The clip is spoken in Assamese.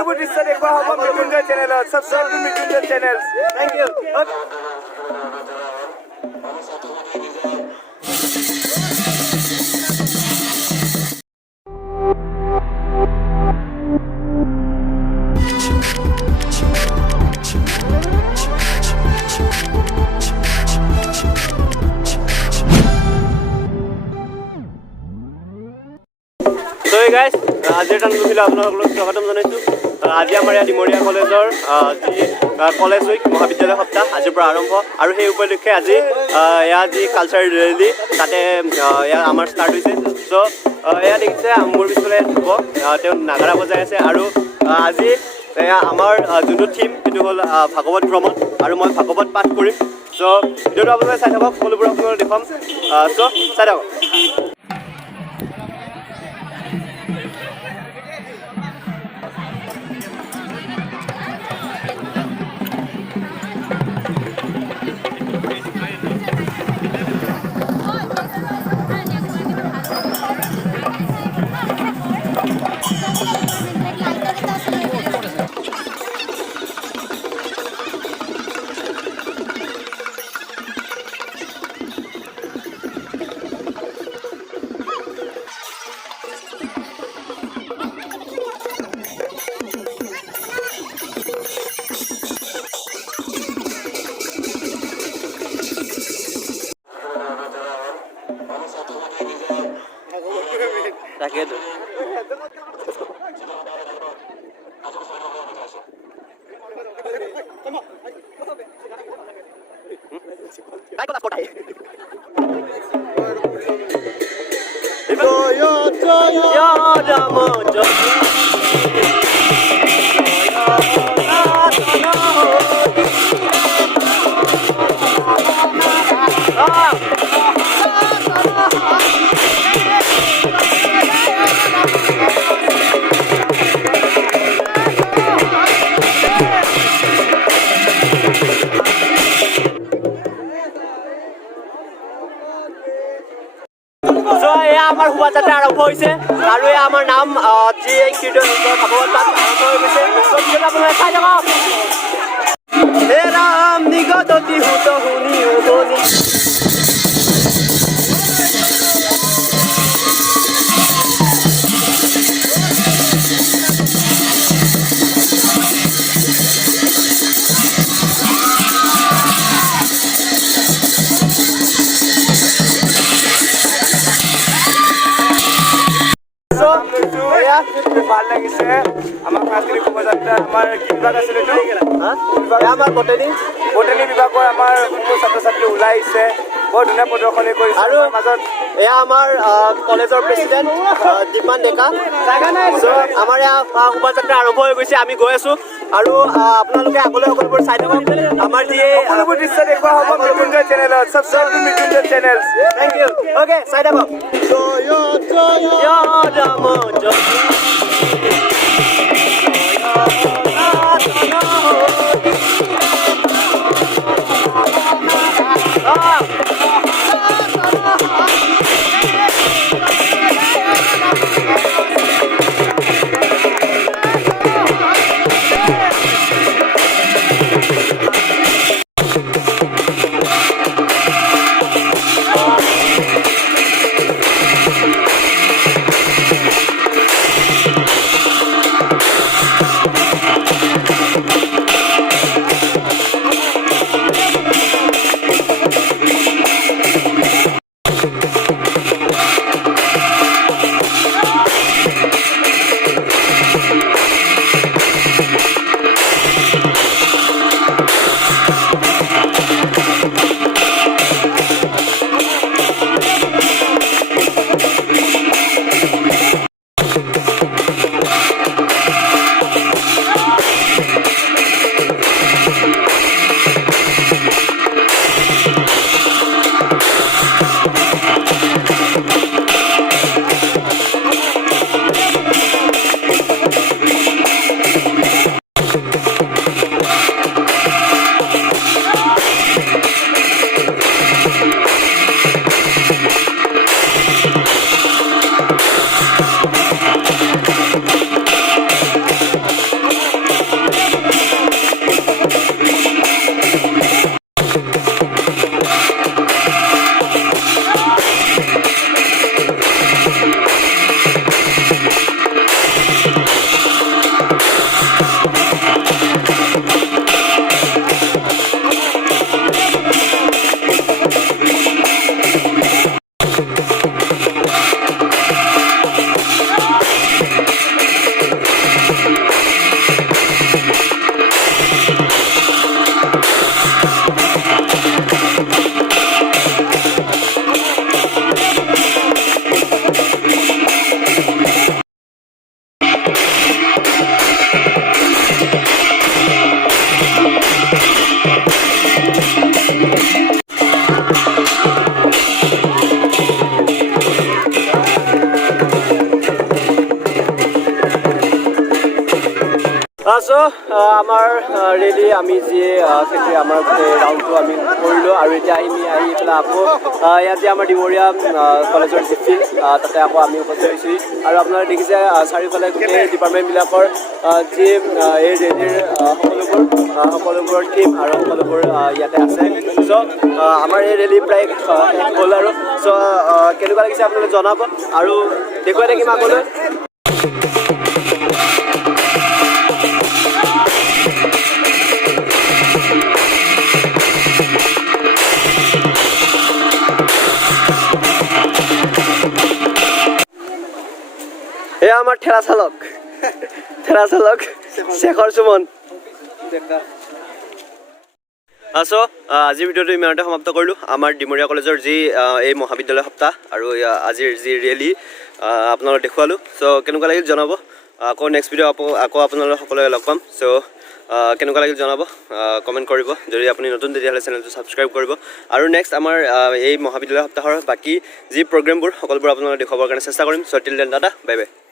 সকলোবোৰ দৃশ্য দেখুওৱা হ'ব মৃত্যুঞ্জয় চেনেলত। Subscribe to Mrityunjay channel. Thank you. Guys আজিৰ এটা নতুন ভিডিঅ' আপোনালোকক স্বাগতম জনাইছোঁ। আজি আমাৰ ইয়াত ডিমৰীয়া কলেজৰ যি কলেজ উইক মহাবিদ্যালয় সপ্তাহ আজিৰ পৰা আৰম্ভ আৰু সেই উপলক্ষে আজি ইয়াৰ যি কালচাৰেল ৰেলী তাতে ইয়াৰ আমাৰ ষ্টাৰ্ট হৈছে। চ' এয়া দেখিছে মোৰ পিছফালে হ'ব তেওঁ নাগাৰা বজাই আছে আৰু আজি এয়া আমাৰ যোনটো থিম সেইটো হ'ল ভাগৱত ভ্ৰমণ আৰু মই ভাগৱত পাঠ কৰিম। চ' ভিডিঅ'টো আপোনালোকে চাই থাকক, সকলোবোৰ আপোনালোকক দেখুৱাম। চ' চাই থাকক। তাকেতো আমাৰ শোভাযাত্ৰা আৰম্ভ হৈছে আৰু এয়া আমাৰ নাম যি কীৰ্তন ভাগৱত পাঠ আৰম্ভ হৈ গৈছে। আপোনালোকে চাই থাকক। হে ৰাম নিগততি হুত শুনি উদনি ভাল লাগিছে। আমাৰ সাংস্কৃতিক শোভাযাত্ৰা আমাৰ কি বিভাগ আছিলে আমাৰ বটানী বিভাগৰ আমাৰ সকলো ছাত্ৰ ছাত্ৰী ওলাই আহিছে, বৰ ধুনীয়া প্ৰদৰ্শনী কৰিছে। আৰু মাজত এয়া আমাৰ কলেজৰ প্ৰেচিডেণ্ট দীপান ডেকা। আমাৰ এয়া শোভাযাত্ৰা আৰম্ভ হৈ গৈছে, আমি গৈ আছো আৰু আপোনালোকে আগলৈ সকলোবোৰ চাই থাকক। আমাৰ যি সকলোবোৰ দৃশ্য দেখুওৱা হ'ব মৃত্যুঞ্জয় চেনেলত। Subscribe to Mrityunjay channel. Thank you. Okay, চাই থাকক। চ' আমাৰ ৰেলি আমি যি খেতি আমাৰ গোটেই ৰাউণ্ডটো আমি কৰিলোঁ আৰু এতিয়া আমি আহি পেলাই আকৌ ইয়াত যে আমাৰ ডিমৰীয়া কলেজৰ যি ফিল্ড তাতে আকৌ আমি উপস্থিত হৈছোঁ আৰু আপোনালোকে দেখিছে চাৰিওফালে গোটেই ডিপাৰ্টমেণ্টবিলাকৰ যি এই ৰেলিৰ সকলোবোৰ টীম আৰু সকলোবোৰ ইয়াতে আছে চ' আমাৰ এই ৰেলি প্ৰায় শেষ হ'ল আৰু চ' কেনেকুৱা লাগিছে আপোনালোকে জনাব আৰু দেখুৱাই থাকিম আগলৈ এয়া আমাৰ ঠেলা চালক শেখৰ সুমন চ' আজিৰ ভিডিঅ'টো ইমানতে সমাপ্ত কৰিলোঁ আমাৰ ডিমৰীয়া কলেজৰ যি এই মহাবিদ্যালয় সপ্তাহ আৰু আজিৰ যি ৰেলী আপোনালোকক দেখুৱালোঁ চ' কেনেকুৱা লাগিল জনাব আকৌ নেক্সট ভিডিঅ' আকৌ আপোনালোক সকলোৱে লগ পাম চ' কেনেকুৱা লাগিল জনাব কমেণ্ট কৰিব যদি আপুনি নতুন তেতিয়াহ'লে চেনেলটো ছাবস্ক্ৰাইব কৰিব আৰু নেক্সট আমাৰ এই মহাবিদ্যালয় সপ্তাহৰ বাকী যি প্ৰগ্ৰেমবোৰ সকলোবোৰ আপোনালোকক দেখুৱাবৰ কাৰণে চেষ্টা কৰিম চ' till then tata bye bye